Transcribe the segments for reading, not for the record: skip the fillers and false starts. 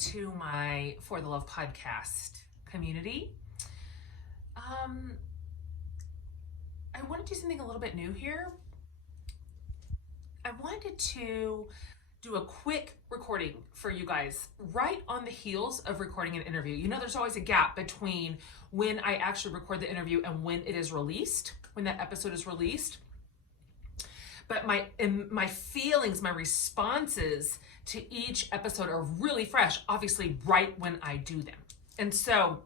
to my For the Love podcast community. I want to do something a little bit new here. I wanted to do a quick recording for you guys right on the heels of recording an interview. You know, there's always a gap between when I actually record the interview and when it is released, when that episode is released. But my feelings, my responses to each episode are really fresh, obviously right when I do them. And so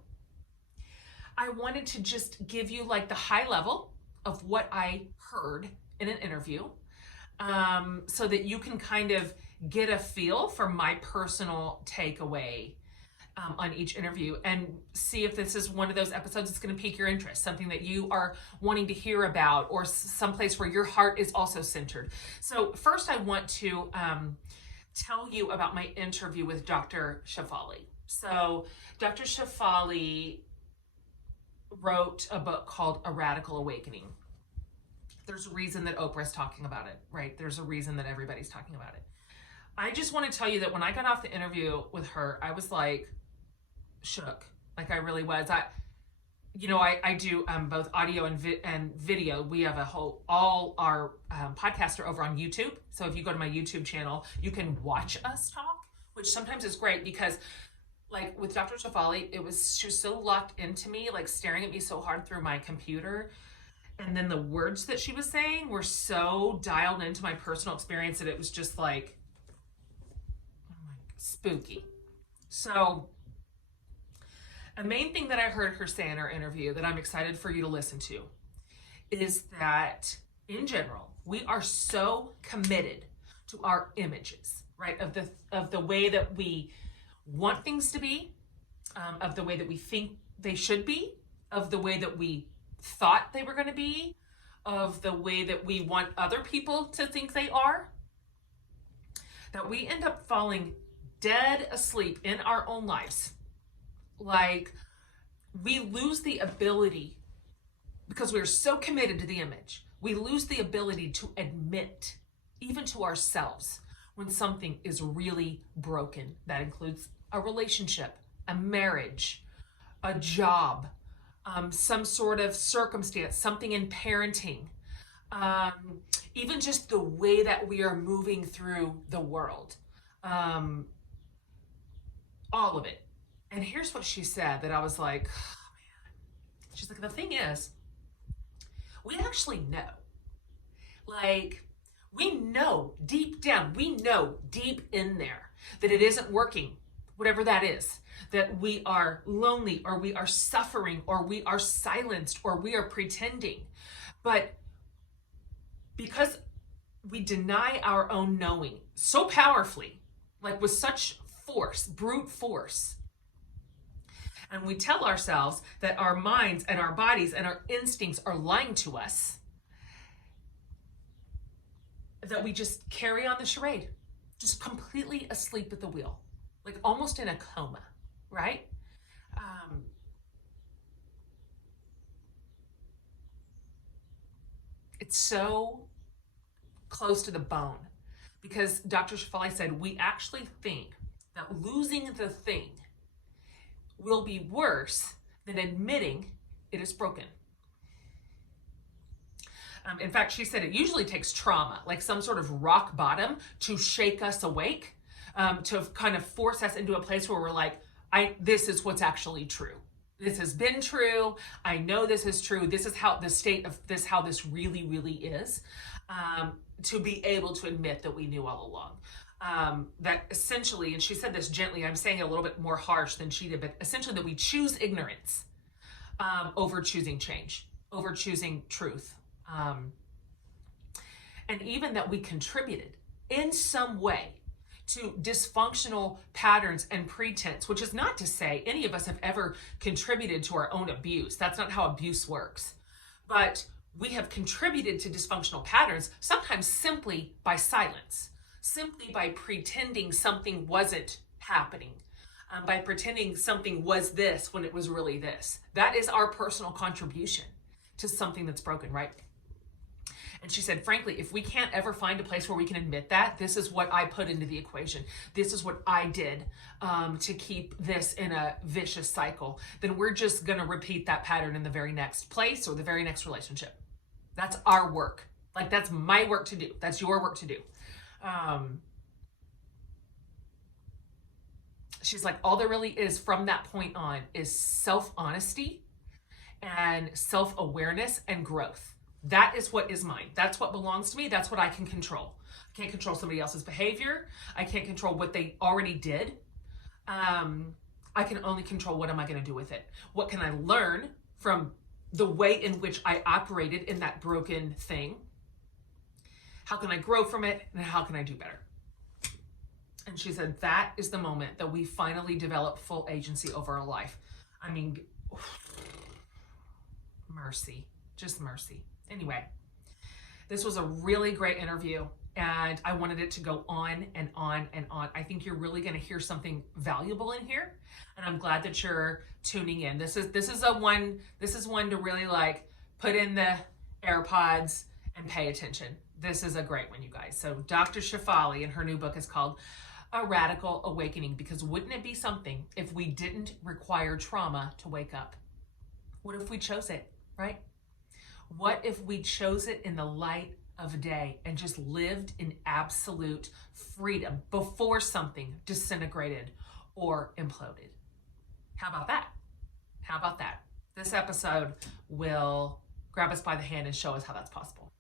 I wanted to just give you like the high level of what I heard in an interview, so that you can kind of get a feel for my personal takeaway on each interview, and see if this is one of those episodes that's going to pique your interest, something that you are wanting to hear about, or someplace where your heart is also centered. So first I want to tell you about my interview with Dr. Shefali. So Dr. Shefali wrote a book called A Radical Awakening. There's a reason that Oprah's talking about it, right? There's a reason that everybody's talking about it. I just want to tell you that when I got off the interview with her, I was like shook. Like I really was. I do both audio and video. We have all our podcasts are over on YouTube. So if you go to my YouTube channel, you can watch us talk, which sometimes is great because like with Dr. Shefali, she was so locked into me, like staring at me so hard through my computer. And then the words that she was saying were so dialed into my personal experience that it was just like, oh my, spooky. So a main thing that I heard her say in our interview that I'm excited for you to listen to is that in general, we are so committed to our images, right? Of the way that we want things to be, of the way that we think they should be, of the way that we thought they were going to be, of the way that we want other people to think they are, that we end up falling dead asleep in our own lives. Like we lose the ability, because we're so committed to the image, we lose the ability to admit, even to ourselves, when something is really broken. That includes a relationship, a marriage, a job, some sort of circumstance, something in parenting, even just the way that we are moving through the world, all of it. And here's what she said that I was like, oh man. She's like, the thing is, we actually know. Like, we know deep down, we know deep in there that it isn't working, whatever that is, that we are lonely, or we are suffering, or we are silenced, or we are pretending. But because we deny our own knowing so powerfully, like with such force, brute force, and we tell ourselves that our minds and our bodies and our instincts are lying to us, that we just carry on the charade, just completely asleep at the wheel, like almost in a coma, right? It's so close to the bone because Dr. Shefali said we actually think that losing the thing will be worse than admitting it is broken. In fact, she said it usually takes trauma, like some sort of rock bottom, to shake us awake, to kind of force us into a place where we're like, this is what's actually true. This has been true. I know this is true. This is how the state of this, how this really, really is, to be able to admit that we knew all along. That essentially, and she said this gently, I'm saying it a little bit more harsh than she did, but essentially that we choose ignorance over choosing change, over choosing truth. And even that we contributed in some way to dysfunctional patterns and pretense, which is not to say any of us have ever contributed to our own abuse. That's not how abuse works. But we have contributed to dysfunctional patterns, sometimes simply by silence, simply by pretending something wasn't happening, by pretending something was this when it was really this. That is our personal contribution to something that's broken, right? And she said, frankly, if we can't ever find a place where we can admit that, this is what I put into the equation. This is what I did to keep this in a vicious cycle. Then we're just going to repeat that pattern in the very next place or the very next relationship. That's our work. Like, that's my work to do. That's your work to do. She's like, all there really is from that point on is self-honesty and self-awareness and growth. That is what is mine. That's what belongs to me. That's what I can control. I can't control somebody else's behavior. I can't control what they already did. I can only control what am I going to do with it. What can I learn from the way in which I operated in that broken thing? How can I grow from it? And how can I do better? And she said, that is the moment that we finally develop full agency over our life. I mean, mercy, just mercy. Anyway, this was a really great interview, and I wanted it to go on and on and on. I think you're really going to hear something valuable in here, and I'm glad that you're tuning in. This is one to really like put in the AirPods and pay attention. This is a great one, you guys. So Dr. Shefali, and her new book is called A Radical Awakening, because wouldn't it be something if we didn't require trauma to wake up? What if we chose it, right? What if we chose it in the light of day and just lived in absolute freedom before something disintegrated or imploded? How about that? How about that? This episode will grab us by the hand and show us how that's possible.